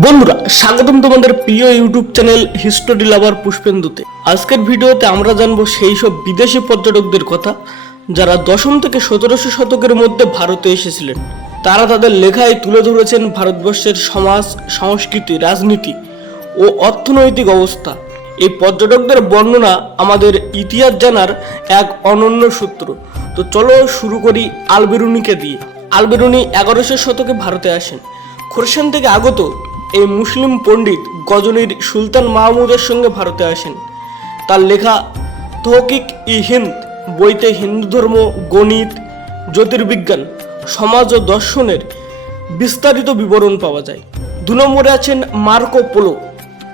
বন্ধুরা, স্বাগতম তোমাদের প্রিয় ইউটিউব চ্যানেল হিস্টোরি লাভার পুষ্পেন্দুতে। আজকের ভিডিওতে আমরা জানব সেই সব বিদেশি পর্যটকদের কথা, যারা দশম থেকে সতেরোশো শতকের মধ্যে ভারতে এসেছিলেন। তারা তাদের লেখায় তুলে ধরেছেন ভারতবর্ষের সমাজ, সংস্কৃতি, রাজনীতি ও অর্থনৈতিক অবস্থা। এই পর্যটকদের বর্ণনা আমাদের ইতিহাস জানার এক অনন্য সূত্র। তো চলো শুরু করি আলবেরুনিকে দিয়ে। আলবেরুনি এগারোশো শতকে ভারতে আসেন। খোরসান থেকে আগত এই মুসলিম পণ্ডিত গজনীর সুলতান মাহমুদের সঙ্গে ভারতে আসেন। তার লেখা তহকিক ই হিন্দ, বইতে হিন্দু ধর্ম, গণিত, জ্যোতির্বিজ্ঞান, সমাজ ও দর্শনের বিস্তারিত বিবরণ পাওয়া যায়। দু নম্বরে আছেন মার্কো পোলো।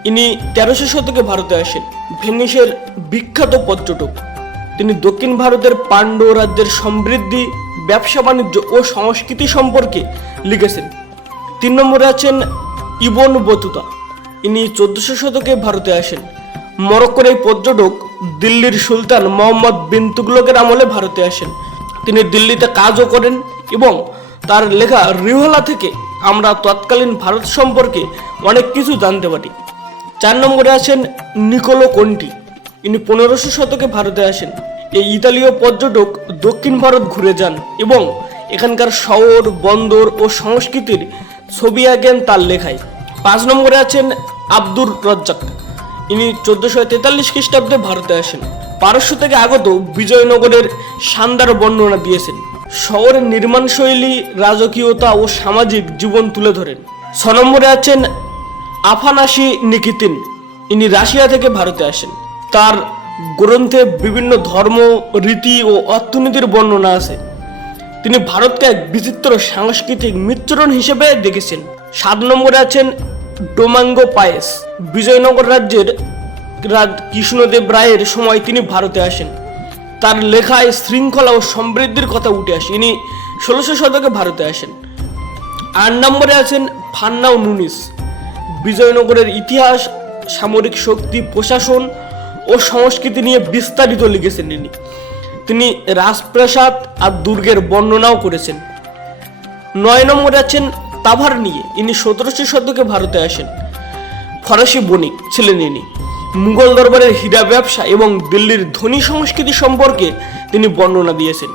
ইনি তেরোশো শতকে ভারতে আসেন, ভেনিসের বিখ্যাত পর্যটক। তিনি দক্ষিণ ভারতের পাণ্ড্য রাজ্যের সমৃদ্ধি, ব্যবসা বাণিজ্য ও সংস্কৃতি সম্পর্কে লিখেছেন। তিন নম্বরে আছেন ইবন বতুতা। ইনি চোদ্দশো শতকে ভারতে আসেন। মরক্কোর এই পর্যটক দিল্লির সুলতান মোহাম্মদ বিন তুগলকের আমলে ভারতে আসেন। তিনি দিল্লিতে কাজও করেন এবং তার লেখা রিহলা থেকে আমরা তৎকালীন ভারত সম্পর্কে অনেক কিছু জানতে পারি। চার নম্বরে আছেন নিকোলো কন্টি। ইনি পনেরোশো শতকে ভারতে আসেন। এই ইতালীয় পর্যটক দক্ষিণ ভারত ঘুরে যান এবং এখানকার শহর, বন্দর ও সংস্কৃতির ছবি আঁকেন তার লেখায়। পাঁচ নম্বরে আছেন আব্দুর রজ্জাক। ইনি চোদ্দশো তেতাল্লিশ খ্রিস্টাব্দে ভারতে আসেন। পারস্য থেকে আগত বিজয়নগরের শানদার বর্ণনা দিয়েছেন। শহরের নির্মাণ শৈলী, রাজকীয়তা ও সামাজিক জীবন তুলে ধরেন। ছ নম্বরে আছেন আফানাসি নিকিতিন। ইনি রাশিয়া থেকে ভারতে আসেন। তার গ্রন্থে বিভিন্ন ধর্ম, রীতি ও অর্থনীতির বর্ণনা আছে। তিনি ভারতকে এক বিচিত্র সাংস্কৃতিক মিত্রণ হিসেবে দেখেছেন। সাত নম্বরে আছেন ডোমাঙ্গো পায়েস। বিজয়নগর রাজ্যের রাজ কৃষ্ণদেব রায়ের সময় তিনি ভারতে আসেন। তার লেখায় শৃঙ্খলা ও সমৃদ্ধির কথা উঠে আসে। ইনি ষোলোশো শতকে ভারতে আসেন। আট নম্বরে আছেন ফান্নাও নুনিস। বিজয়নগরের ইতিহাস, সামরিক শক্তি, প্রশাসন ও সংস্কৃতি নিয়ে বিস্তারিত লিখেছেন ইনি। তিনি রাজপ্রাসাদ আর দুর্গের বর্ণনাও করেছেন। নয় নম্বরে আছেন তাভার নিয়ে। ইনি সতেরোশো শতকে ভারতে আসেন। ফরাসি বণিক ছিলেন ইনি। মুঘল দরবারের হীরা ব্যবসা এবং দিল্লির ধনী সংস্কৃতি সম্পর্কে তিনি বর্ণনা দিয়েছেন।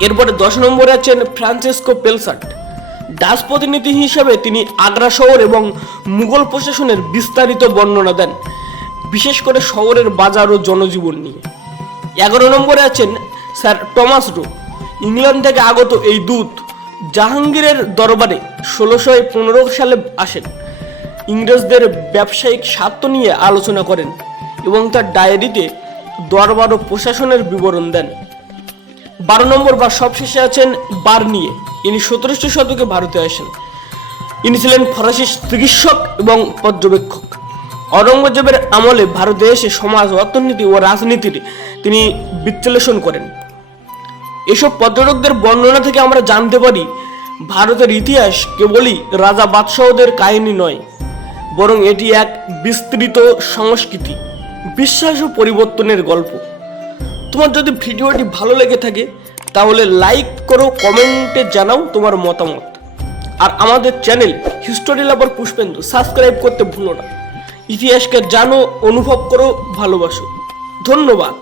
এরপরে দশ নম্বরে আছেন ফ্রান্সিসকো পেলসাট ডাচ প্রতিনিধি হিসেবে তিনি আগ্রা শহর এবং মুঘল প্রশাসনের বিস্তারিত বর্ণনা দেন, বিশেষ করে শহরের বাজার ও জনজীবন নিয়ে। এগারো নম্বরে আছেন স্যার টমাস ডো। ইংল্যান্ড থেকে আগত এই দূত জাহাঙ্গীরের দরবারে ষোলোশো পনেরো সালে আসেন। ইংরেজদের ব্যবসায়িক স্বার্থ নিয়ে আলোচনা করেন এবং তার ডায়েরিতে দরবার ও প্রশাসনের বিবরণ দেন। বারো নম্বর বা সবশেষে আছেন বার নিয়ে ইনি সতেরোশো শতকে ভারতে আসেন। ইনি ছিলেন ফরাসি চিকিৎসক এবং পর্যবেক্ষক। অরঙ্গজেবের আমলে ভারতে এসে সমাজ, অর্থনীতি ও রাজনীতির তিনি বিশ্লেষণ করেন। এসব পর্যটকদের বর্ণনা থেকে আমরা জানতে পারি, ভারতের ইতিহাস কেবলই রাজা বাদশাহদের কাহিনী নয়, বরং এটি এক বিস্তৃত সংস্কৃতি, বিশ্বাস ও পরিবর্তনের গল্প। তোমার যদি ভিডিওটি ভালো লেগে থাকে, তাহলে লাইক করো, কমেন্টে জানাও তোমার মতামত। আর আমাদের channel history lover Pushpendu, subscribe করতে ভুলো না। ইতিহাসকে জানো অনুভব করো ভালোবাসো। ধন্যবাদ।